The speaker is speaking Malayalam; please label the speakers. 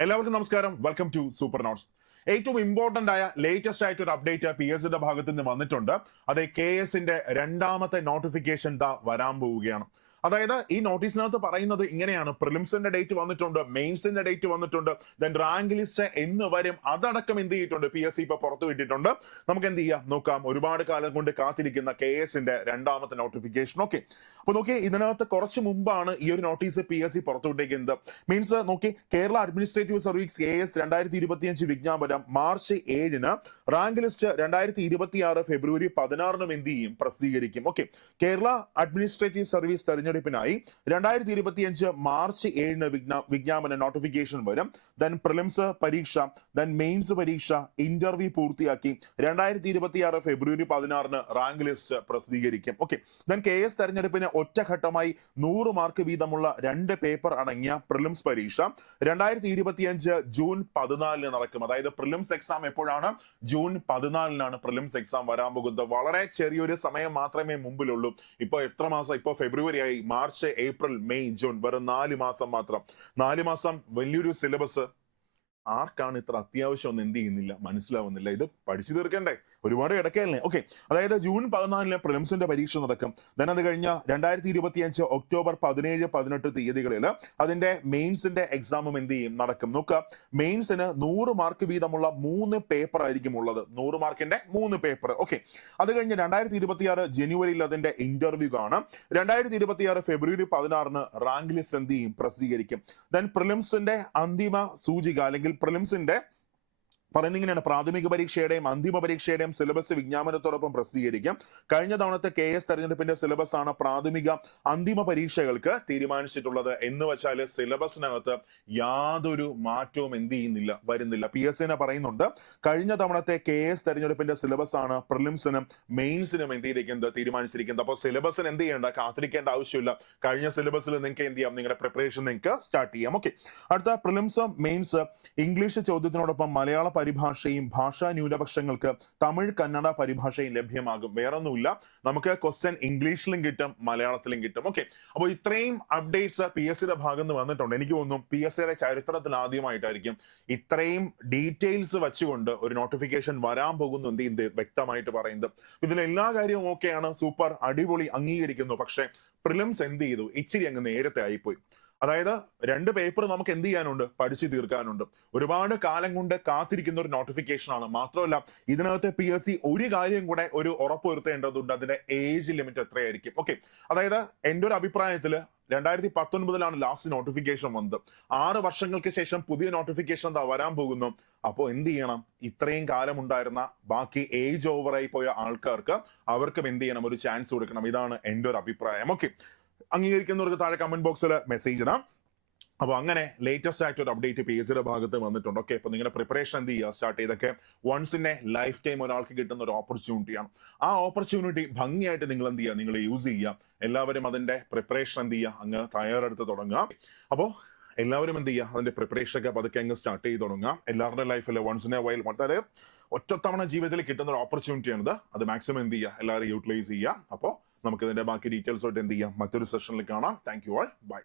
Speaker 1: എല്ലാവർക്കും നമസ്കാരം. വെൽക്കം ടു സൂപ്പർ നോട്ട്സ് ഏറ്റവും ഇമ്പോർട്ടന്റ് ആയ ലേറ്റസ്റ്റ് ആയിട്ട് ഒരു അപ്ഡേറ്റ് പി എസ് സിന്റെ ഭാഗത്ത് നിന്ന് വന്നിട്ടുണ്ട്. അത് കെ എസിന്റെ രണ്ടാമത്തെ നോട്ടിഫിക്കേഷൻ ദാ വരാൻ പോവുകയാണ്. അതായത് ഈ നോട്ടീസിനകത്ത് പറയുന്നത് ഇങ്ങനെയാണ്. പ്രിലിംസിന്റെ ഡേറ്റ് വന്നിട്ടുണ്ട് മെയിൻസിന്റെ ഡേറ്റ് വന്നിട്ടുണ്ട് ദെൻ റാങ്ക് ലിസ്റ്റ് എന്ന് വരും. അതടക്കം എന്ത് ചെയ്തിട്ടുണ്ട്? പി എസ് സി ഇപ്പൊ പുറത്തു വിട്ടിട്ടുണ്ട്. നമുക്ക് എന്ത് ചെയ്യാം? നോക്കാം. ഒരുപാട് കാലം കൊണ്ട് കാത്തിരിക്കുന്ന കെ എസിന്റെ രണ്ടാമത്തെ നോട്ടിഫിക്കേഷൻ ഓക്കെ അപ്പൊ നോക്കി ഇതിനകത്ത് കുറച്ച് മുമ്പാണ് ഈ ഒരു നോട്ടീസ് പി എസ് സി പുറത്തുവിട്ടേക്കുന്നത് മീൻസ് നോക്കി Kerala administrative service K S രണ്ടായിരത്തി ഇരുപത്തിയഞ്ച് വിജ്ഞാപനം മാർച്ച് ഏഴിന് റാങ്ക് ലിസ്റ്റ് രണ്ടായിരത്തി ഇരുപത്തി ഫെബ്രുവരി പതിനാറിനും എന്ത് ചെയ്യും? പ്രസിദ്ധീകരിക്കും. ഓക്കെ കേരള അഡ്മിനിസ്ട്രേറ്റീവ് സർവീസ് തെരഞ്ഞെടുപ്പിനായി രണ്ടായിരത്തി ഇരുപത്തിയഞ്ച് മാർച്ച് ഏഴിന് വിജ്ഞാ വിജ്ഞാപന നോട്ടിഫിക്കേഷൻ വരും. ദെൻ പ്രിലിംസ് പരീക്ഷ ദെൻ മെയിൻസ് പരീക്ഷ ഇന്റർവ്യൂ പൂർത്തിയാക്കി രണ്ടായിരത്തി ഇരുപത്തി ആറ് ഫെബ്രുവരി പതിനാറിന് റാങ്ക് ലിസ്റ്റ് പ്രസിദ്ധീകരിക്കും. ഓക്കെ ദെൻ കെ എസ് തെരഞ്ഞെടുപ്പിന് ഒറ്റഘട്ടമായി നൂറ് മാർക്ക് വീതമുള്ള രണ്ട് പേപ്പർ അടങ്ങിയ പ്രിലിംസ് പരീക്ഷ രണ്ടായിരത്തി ഇരുപത്തിയഞ്ച് ജൂൺ പതിനാലിന് നടക്കും. അതായത് പ്രിലിംസ് എക്സാം എപ്പോഴാണ്? ജൂൺ പതിനാലിനാണ് പ്രിലിംസ് എക്സാം വരാൻ പോകുന്നത്. വളരെ ചെറിയൊരു സമയം മാത്രമേ മുമ്പിലുള്ളൂ. ഇപ്പൊ എത്ര മാസം? ഇപ്പൊ ഫെബ്രുവരി ആയി. മാർച്ച് ഏപ്രിൽ മെയ് ജൂൺ വെറും നാല് മാസം മാത്രം. നാല് മാസം വലിയൊരു സിലബസ് ആർക്കാണ് ഇത്ര അത്യാവശ്യം ഒന്നും എന്ത് ചെയ്യുന്നില്ല മനസ്സിലാവുന്നില്ല. ഇത് പഠിച്ചു തീർക്കണ്ടേ? ഒരുപാട് കിടക്കല്ലേ ഓക്കെ അതായത് ജൂൺ പതിനാലിന് പ്രിലിംസിന്റെ പരീക്ഷ നടക്കും. ദെൻ അത് കഴിഞ്ഞ രണ്ടായിരത്തി ഇരുപത്തി അഞ്ച് ഒക്ടോബർ പതിനേഴ് പതിനെട്ട് തീയതികളിൽ അതിന്റെ മെയിൻസിന്റെ എക്സാമും എന്ത് ചെയ്യും? നടക്കും. നോക്കുക മെയിൻസിന് നൂറ് മാർക്ക് വീതമുള്ള മൂന്ന് പേപ്പർ ആയിരിക്കും ഉള്ളത്. നൂറ് മാർക്കിന്റെ മൂന്ന് പേപ്പർ ഓക്കെ അത് കഴിഞ്ഞ് രണ്ടായിരത്തി ഇരുപത്തി ആറ് ജനുവരിയിൽ അതിന്റെ ഇന്റർവ്യൂ കാണും. രണ്ടായിരത്തി ഇരുപത്തി ആറ് ഫെബ്രുവരി പതിനാറിന് റാങ്ക് ലിസ്റ്റ് എന്ത് ചെയ്യും? പ്രസിദ്ധീകരിക്കും. ദെൻ പ്രിലിംസിന്റെ അന്തിമ സൂചിക അല്ലെങ്കിൽ പ്രിലിംസിന്റെ പറയുന്നത് ഇങ്ങനെയാണ്. പ്രാഥമിക പരീക്ഷയുടെയും അന്തിമ പരീക്ഷയുടെയും സിലബസ് വിജ്ഞാപനത്തോടൊപ്പം പ്രസിദ്ധീകരിക്കും. കഴിഞ്ഞ തവണത്തെ കെ എസ് തെരഞ്ഞെടുപ്പിന്റെ സിലബസ് ആണ് പ്രാഥമിക അന്തിമ പരീക്ഷകൾക്ക് തീരുമാനിച്ചിട്ടുള്ളത്. എന്ന് വെച്ചാൽ സിലബസിനകത്ത് യാതൊരു മാറ്റവും എന്ത് ചെയ്യുന്നില്ല വരുന്നില്ല. പി എസ് എന്നെ പറയുന്നുണ്ട് കഴിഞ്ഞ തവണത്തെ കെ എസ് തെരഞ്ഞെടുപ്പിന്റെ സിലബസ് ആണ് പ്രിലിംസിനും മെയിൻസിനും എന്ത് ചെയ്തിരിക്കുന്നത് തീരുമാനിച്ചിരിക്കുന്നത്. അപ്പോൾ സിലബസിന് എന്ത് ചെയ്യേണ്ട കാത്തിരിക്കേണ്ട ആവശ്യമില്ല. കഴിഞ്ഞ സിലബസിൽ നിങ്ങൾക്ക് എന്ത് ചെയ്യാം? നിങ്ങളുടെ പ്രിപ്പറേഷൻ നിങ്ങൾക്ക് സ്റ്റാർട്ട് ചെയ്യാം. ഓക്കെ അടുത്ത പ്രിലിംസ് മെയിൻസ് ഇംഗ്ലീഷ് ചോദ്യത്തിനോടൊപ്പം മലയാള പരിഭാഷയും ഭാഷാ ന്യൂനപക്ഷങ്ങൾക്ക് തമിഴ് കന്നഡ പരിഭാഷയും ലഭ്യമാകും. വേറൊന്നുമില്ല. നമുക്ക് ക്വസ്റ്റ്യൻ ഇംഗ്ലീഷിലും കിട്ടും മലയാളത്തിലും കിട്ടും. ഓക്കെ അപ്പോൾ ഇത്രയും അപ്ഡേറ്റ്സ് പി എസ് സിയുടെ ഭാഗത്ത് വന്നിട്ടുണ്ട്. എനിക്ക് തോന്നുന്നു പി എസ് സിയുടെ ചരിത്രത്തിൽ ആദ്യമായിട്ടായിരിക്കും ഇത്രയും ഡീറ്റെയിൽസ് വെച്ചുകൊണ്ട് ഒരു നോട്ടിഫിക്കേഷൻ വരാൻ പോകുന്നു എന്ത് ചെയ്യുന്നത് വ്യക്തമായിട്ട് പറയുന്നത്. ഇതിൽ എല്ലാ കാര്യവും ഓക്കെയാണ് സൂപ്പർ അടിപൊളി. അംഗീകരിക്കുന്നു. പക്ഷേ പ്രിലിംസ് എന്ത് ചെയ്തു? ഇച്ചിരി അങ്ങ് നേരത്തെ ആയിപ്പോയി. അതായത് രണ്ട് പേപ്പർ നമുക്ക് എന്ത് ചെയ്യാനുണ്ട്? പഠിച്ചു തീർക്കാനുണ്ട്. ഒരുപാട് കാലം കൊണ്ട് കാത്തിരിക്കുന്ന ഒരു നോട്ടിഫിക്കേഷൻ ആണ്. മാത്രമല്ല ഇതിനകത്ത് പി എസ് സി ഒരു കാര്യം കൂടെ ഒരു ഉറപ്പുവരുത്തേണ്ടതുണ്ട്. അതിന്റെ ഏജ് ലിമിറ്റ് എത്രയായിരിക്കും. ഓക്കെ അതായത് എന്റെ ഒരു അഭിപ്രായത്തിൽ രണ്ടായിരത്തി പത്തൊൻപതിലാണ് ലാസ്റ്റ് നോട്ടിഫിക്കേഷൻ വന്നത്. ആറ് വർഷങ്ങൾക്ക് ശേഷം പുതിയ നോട്ടിഫിക്കേഷൻ എന്താ വരാൻ പോകുന്നു. അപ്പോൾ എന്ത് ചെയ്യണം? ഇത്രയും കാലം ഉണ്ടായിരുന്ന ബാക്കി ഏജ് ഓവറായി പോയ ആൾക്കാർക്ക് അവർക്കും എന്ത് ചെയ്യണം? ഒരു ചാൻസ് കൊടുക്കണം. ഇതാണ് എന്റെ ഒരു അഭിപ്രായം. ഓക്കെ അംഗീകരിക്കുന്നവർക്ക് താഴെ കമന്റ് ബോക്സിൽ മെസ്സേജ് ഇടാം. അപ്പൊ അങ്ങനെ ലേറ്റസ്റ്റ് ആയിട്ട് ഒരു അപ്ഡേറ്റ് പി എസ് ഭാഗത്ത് വന്നിട്ടുണ്ട്. ഓക്കെ അപ്പൊ നിങ്ങളുടെ പ്രിപ്പറേഷൻ എന്ത് ചെയ്യുക? സ്റ്റാർട്ട് ചെയ്തൊക്കെ once in a life time ഒരാൾക്ക് കിട്ടുന്ന ഒരു ഓപ്പർച്യൂണിറ്റിയാണ് ആ ഓപ്പർച്യൂണിറ്റി ഭംഗിയായിട്ട് നിങ്ങൾ എന്ത് ചെയ്യുക? നിങ്ങൾ യൂസ് ചെയ്യുക. എല്ലാവരും അതിന്റെ പ്രിപ്പറേഷൻ എന്ത് ചെയ്യുക? അങ്ങ് തയ്യാറെടുത്ത് തുടങ്ങുക. അപ്പോൾ എല്ലാവരും എന്ത് ചെയ്യുക? അതിന്റെ പ്രിപ്പറേഷൻ ഒക്കെ പതുക്കെ അങ്ങ് സ്റ്റാർട്ട് ചെയ്ത് തുടങ്ങുക. എല്ലാവരുടെ ലൈഫിൽ വൺസ് ഇൻ എ വൈൽ അതായത് ഒറ്റത്തവണ ജീവിതത്തിൽ കിട്ടുന്ന ഒരു ഓപ്പർച്യൂണിറ്റിയാണിത് അത് മാക്സിമം എന്ത് ചെയ്യുക? എല്ലാവരും യൂട്ടിലൈസ് ചെയ്യുക. അപ്പോൾ നമുക്ക് ഇതിന്റെ ബാക്കി ഡീറ്റെയിൽസ് ആയിട്ട് എന്ത് ചെയ്യാം? മറ്റൊരു സെഷനിൽ കാണാം. Thank you all by